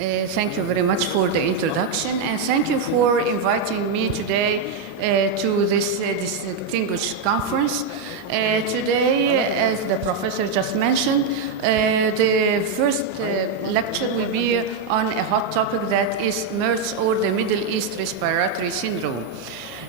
Thank you very much for the introduction, and thank you for inviting me today to this distinguished conference. Today, as the professor just mentioned, the first lecture will be on a hot topic that is MERS, or the Middle East Respiratory Syndrome.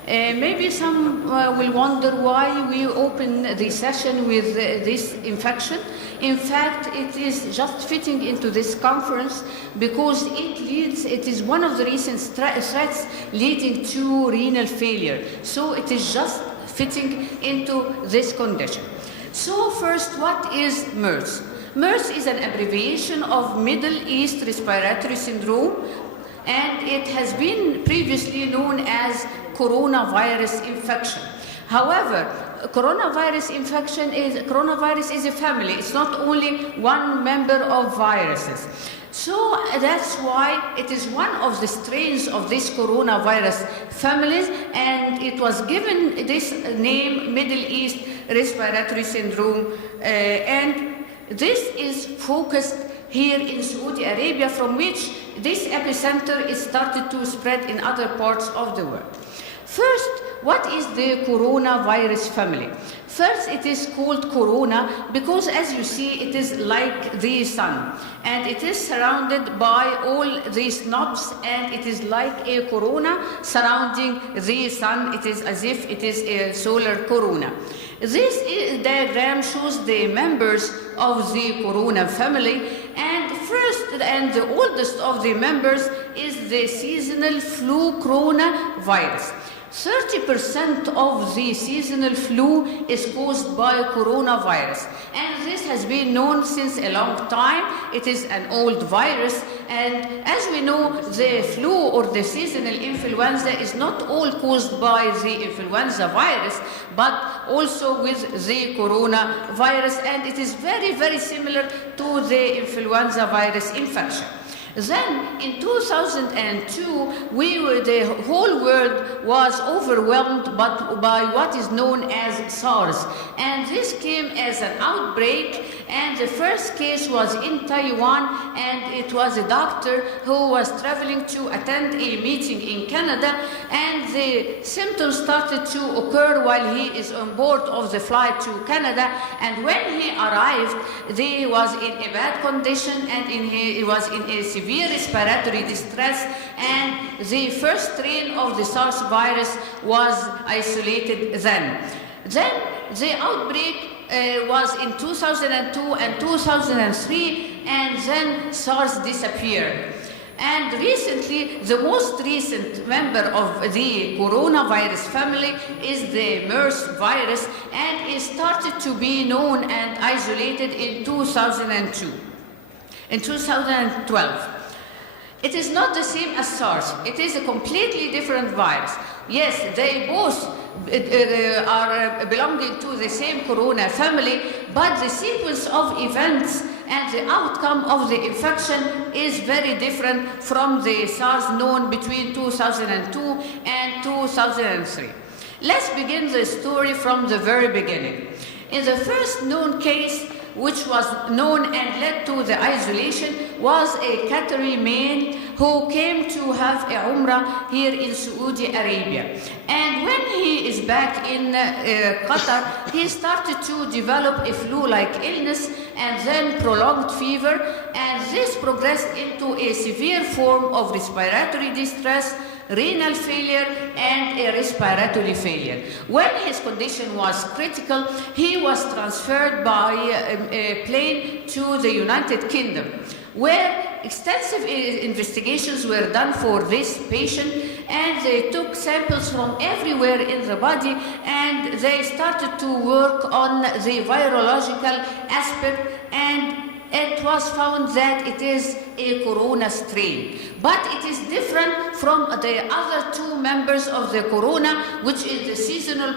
Maybe some will wonder why we open the session with this infection. In fact, it is just fitting into this conference because it is one of the recent threats leading to renal failure. So it is just fitting into this condition. So first, what is MERS? MERS is an abbreviation of Middle East Respiratory Syndrome, and it has been previously known as coronavirus infection. However, coronavirus is a family. It's not only one member of viruses. So that's why it is one of the strains of this coronavirus families, and it was given this name, Middle East Respiratory Syndrome, and this is focused here in Saudi Arabia, from which this epicenter is started to spread in other parts of the world. First, what is the coronavirus family? First, it is called corona because, as you see, it is like the sun, and it is surrounded by all these knobs, and it is like a corona surrounding the sun. It is as if it is a solar corona. This diagram shows the members of the corona family, and first and the oldest of the members is the seasonal flu coronavirus. 30% of the seasonal flu is caused by coronavirus, and this has been known since a long time. It is an old virus, and as we know, the flu or the seasonal influenza is not all caused by the influenza virus, but also with the coronavirus, and it is very, very similar to the influenza virus infection. Then in 2002, the whole world was overwhelmed by what is known as SARS. And this came as an outbreak, and the first case was in Taiwan, and it was a doctor who was traveling to attend a meeting in Canada, and the symptoms started to occur while he is on board of the flight to Canada. And when he arrived, he was in a bad condition, and he was in a severe respiratory distress, and the first strain of the SARS virus was isolated then. Then the outbreak was in 2002 and 2003, and then SARS disappeared. And recently, the most recent member of the coronavirus family is the MERS virus, and it started to be known and isolated in 2002. In 2012. It is not the same as SARS. It is a completely different virus. Yes, they both are belonging to the same corona family, but the sequence of events and the outcome of the infection is very different from the SARS known between 2002 and 2003. Let's begin the story from the very beginning. In the first known case, which was known and led to the isolation, was a Qatari man who came to have a Umrah here in Saudi Arabia. And when he is back in Qatar, he started to develop a flu-like illness and then prolonged fever, and this progressed into a severe form of respiratory distress, renal failure, and a respiratory failure. When his condition was critical, he was transferred by a plane to the United Kingdom, where extensive investigations were done for this patient, and they took samples from everywhere in the body, and they started to work on the virological aspect, and it was found that it is a corona strain. But it is different from the other two members of the corona, which is the seasonal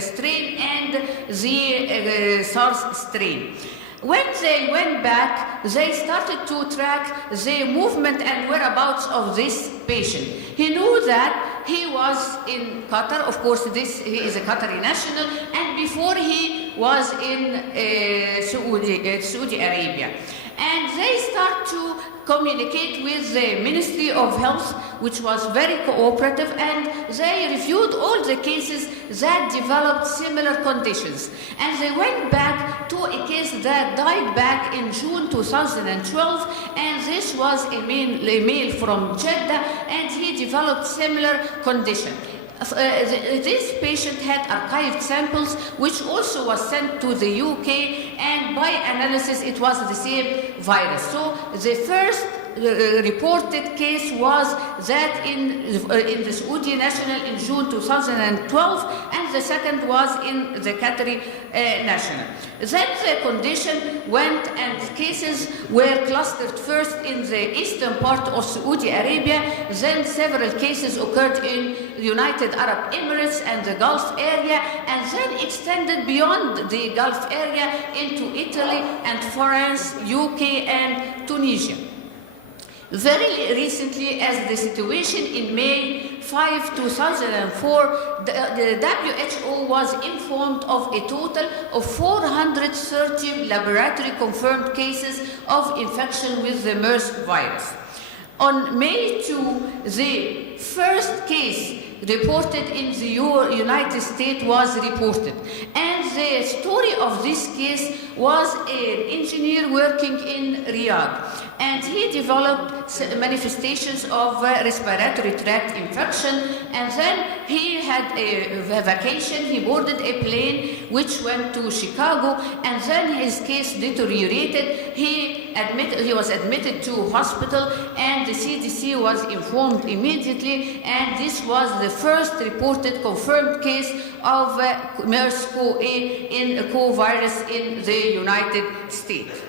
strain and the SARS strain. When they went back, they started to track the movement and whereabouts of this patient. He knew that he was in Qatar. Of course, he is a Qatari national, and before he was in Saudi Arabia. And they start to communicate with the Ministry of Health, which was very cooperative, and they reviewed all the cases that developed similar conditions. And they went back to a case that died back in June 2012, and this was a male from Jeddah, and he developed similar condition. This patient had archived samples, which also was sent to the UK, and by analysis it was the same virus. So the first reported case was that in the Saudi National in June 2012, and the second was in the Qatari National. Then the condition went, and cases were clustered first in the eastern part of Saudi Arabia, then several cases occurred in the United Arab Emirates and the Gulf area, and then extended beyond the Gulf area into Italy and France, UK and Tunisia. Very recently, as the situation in May 5, 2004, the WHO was informed of a total of 430 laboratory confirmed cases of infection with the MERS virus. On May 2, the first case reported in the United States was reported. And the story of this case was an engineer working in Riyadh. And he developed manifestations of respiratory tract infection, and then he had a vacation. He boarded a plane which went to Chicago, and then his case deteriorated. He was admitted to hospital, and the CDC was informed immediately, and this was the first reported confirmed case of MERS-CoV virus in the United States.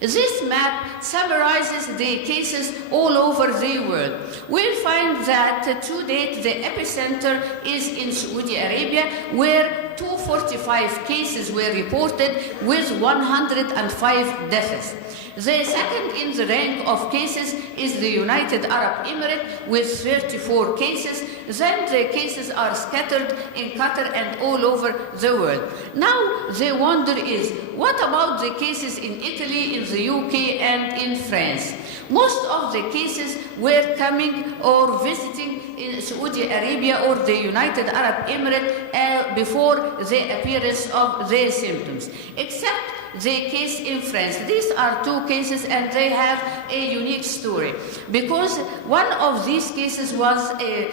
This map summarizes the cases all over the world. We'll find that to date the epicenter is in Saudi Arabia, where 245 cases were reported with 105 deaths. The second in the rank of cases is the United Arab Emirates with 34 cases. Then the cases are scattered in Qatar and all over the world. Now the wonder is, what about the cases in Italy, in the UK and in France? Most of the cases were coming or visiting in Saudi Arabia or the United Arab Emirates before the appearance of the symptoms, except the case in France. These are two cases, and they have a unique story, because one of these cases was a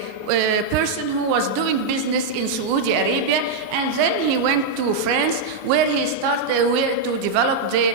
person who was doing business in Saudi Arabia, and then he went to France, where he started to develop the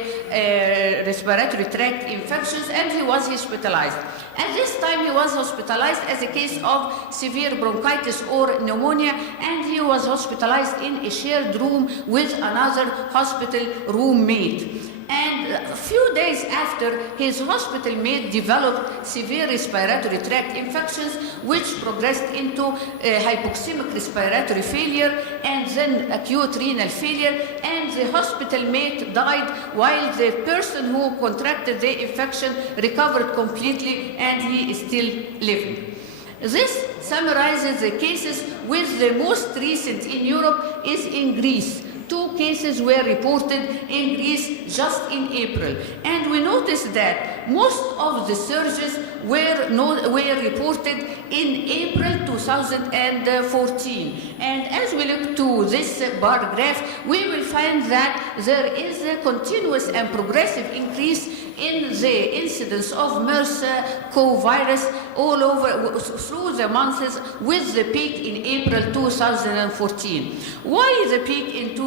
respiratory tract infections, and he was hospitalized. At this time, he was hospitalized as a case of severe bronchitis or pneumonia, and he was hospitalized in a shared room with another hospital roommate. And a few days after, his hospital mate developed severe respiratory tract infections, which progressed into hypoxemic respiratory failure and then acute renal failure, and the hospital mate died while the person who contracted the infection recovered completely, and he is still living. This summarizes the cases, with the most recent in Europe is in Greece. 2 cases were reported in Greece just in April. And we noticed that most of the surges were reported in April 2014. And as we look to this bar graph, we will find that there is a continuous and progressive increase in the incidence of MERS-CoV virus all over through the months, with the peak in April 2014. Why the peak in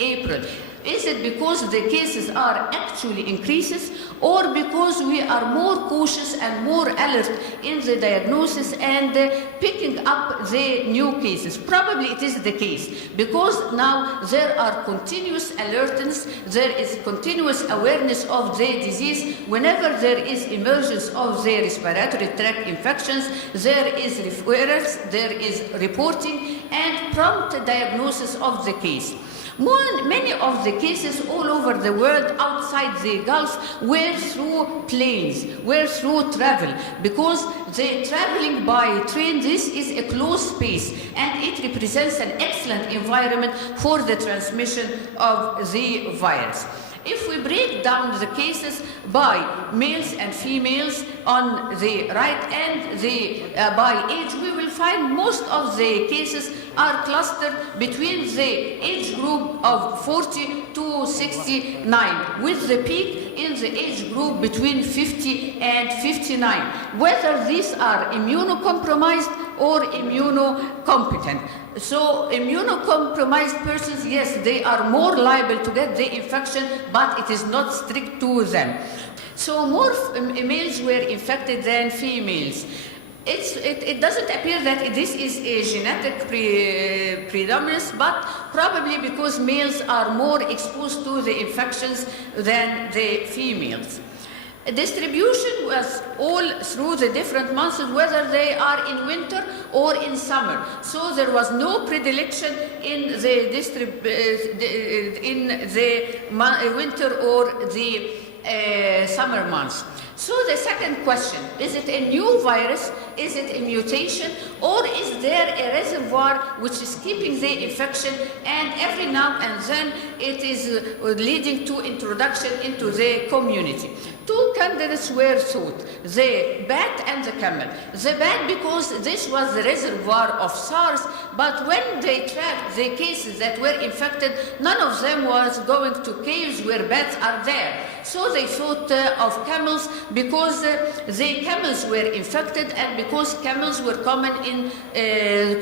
April? Is it because the cases are actually increases, or because we are more cautious and more alert in the diagnosis and picking up the new cases? Probably it is the case, because now there are continuous alertness, there is continuous awareness of the disease. Whenever there is emergence of the respiratory tract infections, there is referrals, there is reporting and prompt diagnosis of the case. Many of the cases all over the world outside the Gulf were through planes, were through travel, because the traveling by train, this is a closed space, and it represents an excellent environment for the transmission of the virus. If we break down the cases by males and females on the right and by age, we will find most of the cases are clustered between the age group of 40 to 69, with the peak in the age group between 50 and 59, whether these are immunocompromised or immunocompetent. So immunocompromised persons, yes, they are more liable to get the infection, but it is not strict to them. So more males were infected than females. It doesn't appear that this is a genetic predominance, but probably because males are more exposed to the infections than the females. Distribution was all through the different months, whether they are in winter or in summer. So there was no predilection in the winter or the summer months. So the second question, is it a new virus, is it a mutation, or is there a reservoir which is keeping the infection, and every now and then it is leading to introduction into the community? Two candidates were thought, the bat and the camel. The bat because this was the reservoir of SARS, but when they tracked the cases that were infected, none of them was going to caves where bats are there. So they thought of camels because the camels were infected and because camels were common in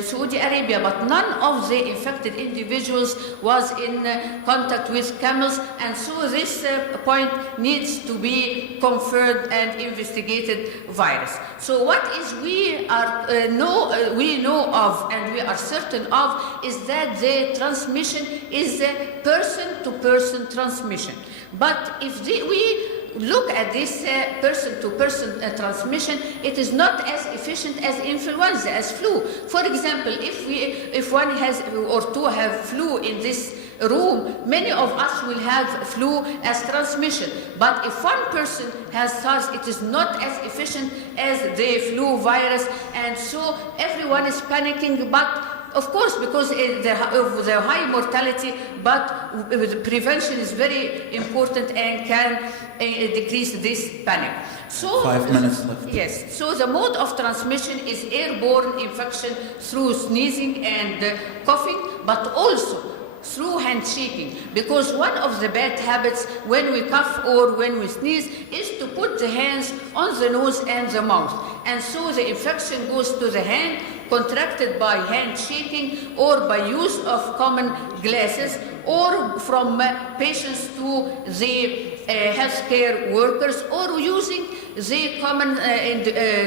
Saudi Arabia, but none of the infected individuals was in contact with camels, and so this point needs to be confirmed and investigated virus. So what is we know of and we are certain of is that the transmission is a person-to-person transmission. But if we look at this person-to-person transmission, it is not as efficient as influenza, as flu. For example, if one has or two have flu in this room, many of us will have flu as transmission. But if one person has SARS, it is not as efficient as the flu virus, and so everyone is panicking. But of course, because of the high mortality, but prevention is very important and can decrease this panic. So 5 minutes left. Yes, so the mode of transmission is airborne infection through sneezing and coughing, but also through handshaking, because one of the bad habits when we cough or when we sneeze is to put the hands on the nose and the mouth, and so the infection goes to the hand, contracted by handshaking or by use of common glasses, or from patients to the healthcare workers, or using the common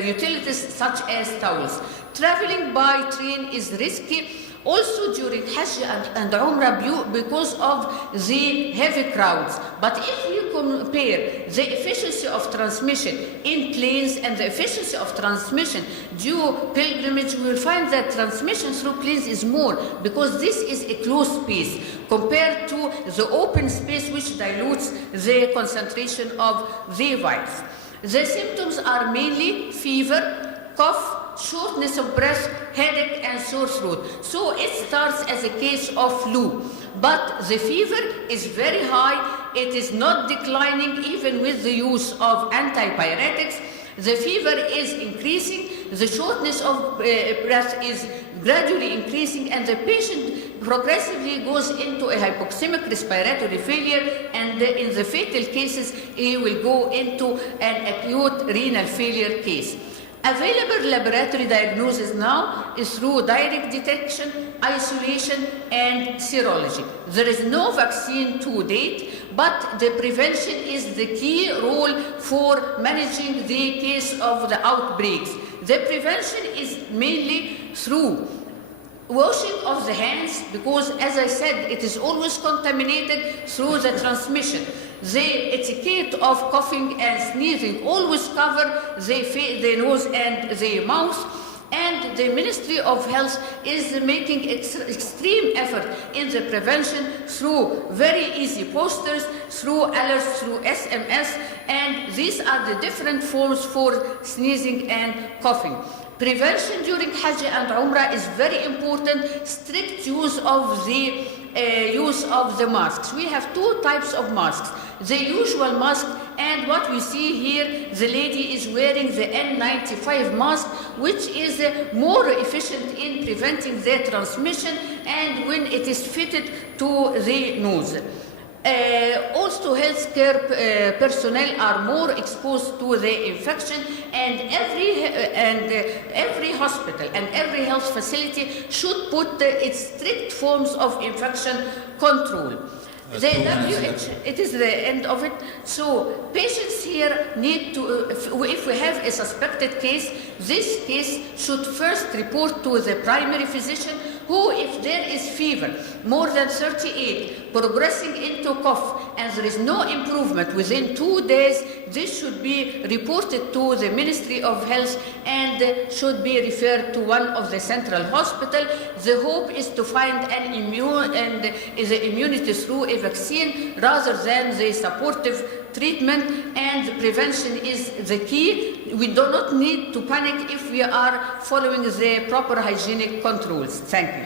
utilities such as towels. Traveling by train is risky, also during Hajj and Umrah because of the heavy crowds. But if you compare the efficiency of transmission in planes and the efficiency of transmission due pilgrimage, we will find that transmission through planes is more, because this is a closed space compared to the open space which dilutes the concentration of the virus. The symptoms are mainly fever, cough, shortness of breath, headache, and sore throat. So it starts as a case of flu. But the fever is very high. It is not declining even with the use of antipyretics. The fever is increasing. The shortness of breath is gradually increasing, and the patient progressively goes into a hypoxemic respiratory failure, and in the fatal cases, he will go into an acute renal failure case. Available laboratory diagnosis now is through direct detection, isolation, and serology. There is no vaccine to date, but the prevention is the key role for managing the case of the outbreaks. The prevention is mainly through washing of the hands, because as I said, it is always contaminated through the transmission. The etiquette of coughing and sneezing, always cover the nose and the mouth. And the Ministry of Health is making extreme effort in the prevention through very easy posters, through alerts, through SMS, and these are the different forms for sneezing and coughing. Prevention during Hajj and Umrah is very important. Strict use of the use of the masks. We have two types of masks. The usual mask, and what we see here, the lady is wearing the N95 mask, which is more efficient in preventing the transmission and when it is fitted to the nose. Also, healthcare personnel are more exposed to the infection, and every hospital and every health facility should put its strict forms of infection control. The WHO, it is the end of it. So patients here need to, if we have a suspected case, this case should first report to the primary physician, who, if there is fever more than 38, progressing into cough, and there is no improvement within 2 days, this should be reported to the Ministry of Health and should be referred to one of the central hospitals. The hope is to find an immunity through a vaccine rather than the supportive treatment, and prevention is the key. We do not need to panic if we are following the proper hygienic controls. Thank you.